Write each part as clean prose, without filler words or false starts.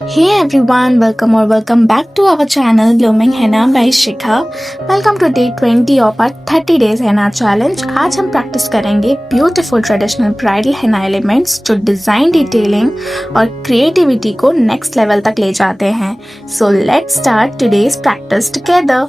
Hey everyone, welcome back to our channel Blooming Henna by Shikha. Welcome to day 20 of our 30 days henna challenge. आज हम प्रैक्टिस करेंगे beautiful traditional bridal henna elements जो design detailing और क्रिएटिविटी को next level तक ले जाते हैं. So let's start today's practice together.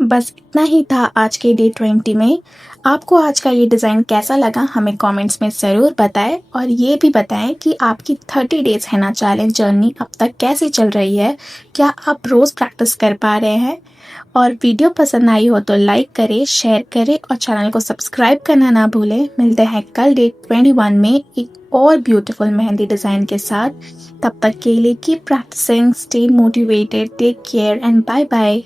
बस इतना ही था आज के डे 20 में। आपको आज का ये डिज़ाइन कैसा लगा हमें कमेंट्स में ज़रूर बताएं और ये भी बताएं कि आपकी 30 डेज़ हैना चैलेंज जर्नी अब तक कैसी चल रही है। क्या आप रोज़ प्रैक्टिस कर पा रहे हैं? और वीडियो पसंद आई हो तो लाइक करें, शेयर करें और चैनल को सब्सक्राइब करना ना भूलें। मिलते हैं कल डे 21 में एक और ब्यूटीफुल मेहंदी डिज़ाइन के साथ। तब तक के लिए keep practising, stay motivated, take care and bye bye.